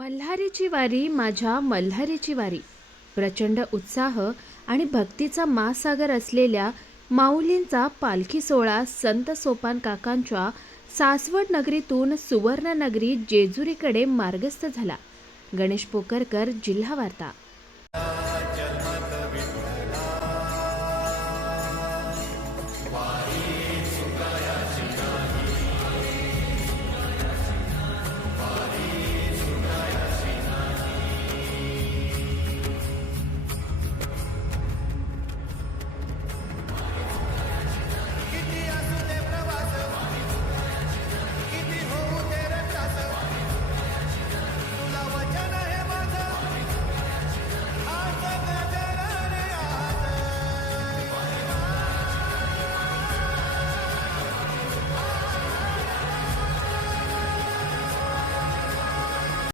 मल्हारीची वारी माझ्या मल्हारीची वारी. प्रचंड उत्साह आणि भक्तीचा महासागर असलेल्या माऊलींचा पालखी सोहळा संत सोपान काकांच्या सासवड नगरीतून सुवर्ण नगरी जेजुरीकडे मार्गस्थ झाला. गणेश पोकरकर, जिल्हा वार्ता.